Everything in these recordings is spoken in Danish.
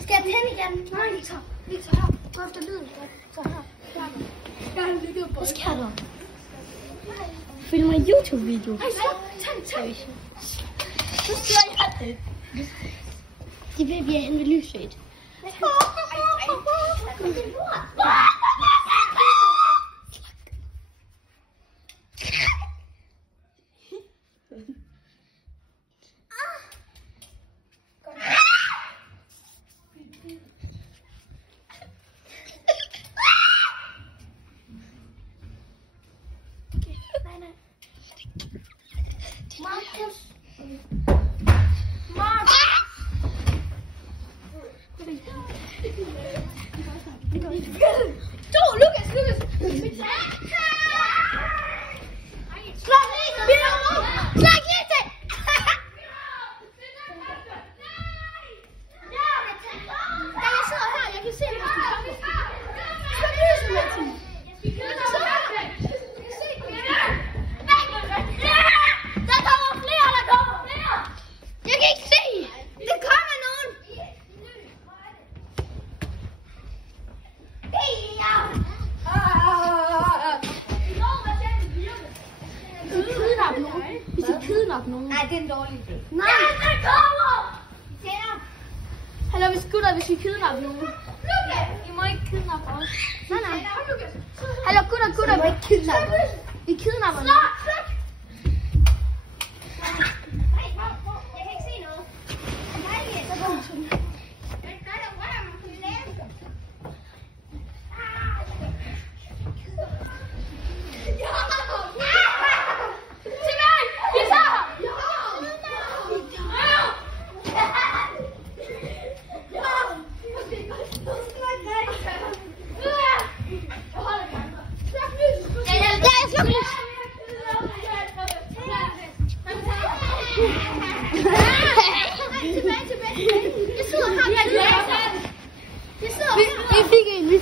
Skal jeg tænde igen? Nej, Victor her. Prøv efter lyden. Så her. Hvad sker der? Filmer en YouTube-video. Ej, tænd. Så skal jeg det. De vil blive hen ved lyset. Nej, det er en dårlig idé. Nej, der kommer! Hallo, vi skutter, hvis vi kidnapper nogen. I må ikke kidnappe os. Nej. Hallo, gutter. Vi må ikke kidnappe os. Vi kidnapper nogen. Sluk! Jeg kan ikke se noget. Vi fik en. Vi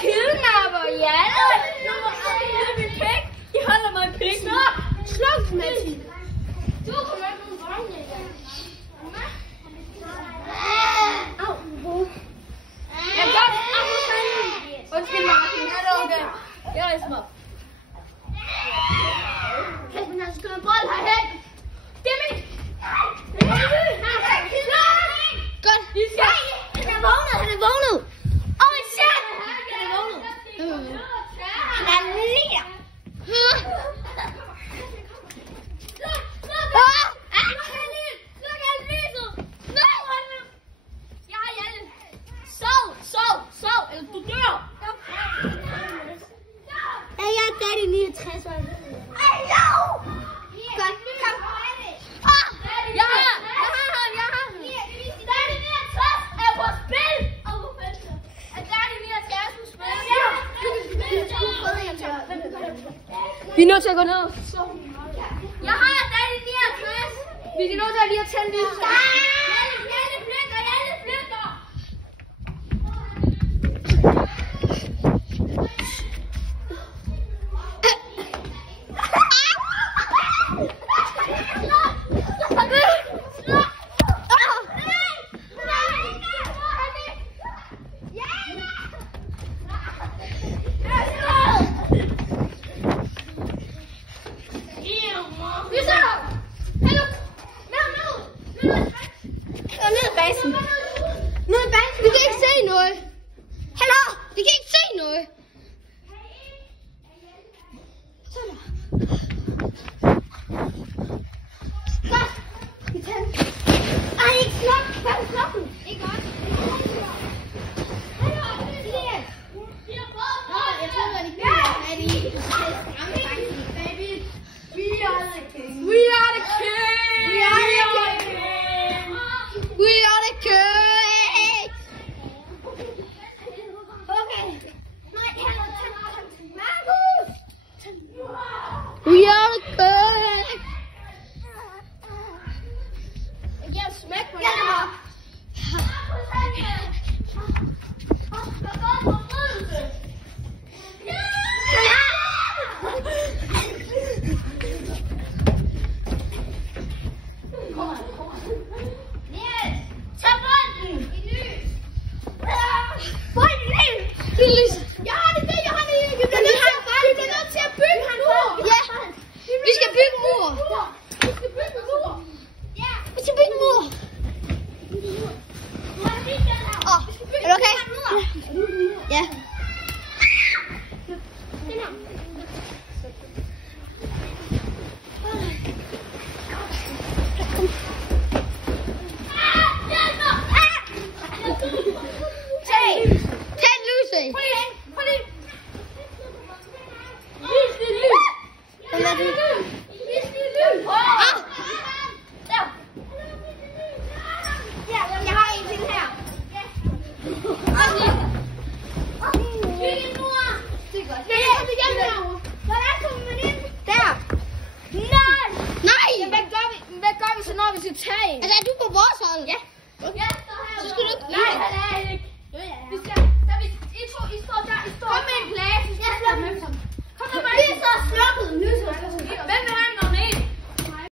kidnapper Janne. I holder mig pik. Sluk, Matti. Du kommer ikke nogen drenge igen. Jeg gør det. Undskyld, Martin. Jeg rejser mig op. Kasper, jeg skal have bold herhen. Det er min. Godt. Han er vågnet. Oh shit. Han er vågnet. Han er lige. Sov, eller du dør. Jeg er daddy 69 år. Godt, kom. Jeg har ham. Daddy 69 er på spil. Er daddy 69 på spil? Vi er nødt til at gå ned. Jeg har daddy 69. Vi er nødt til lige at tænde lyset. We are the good. Jeg giver smæk på det her.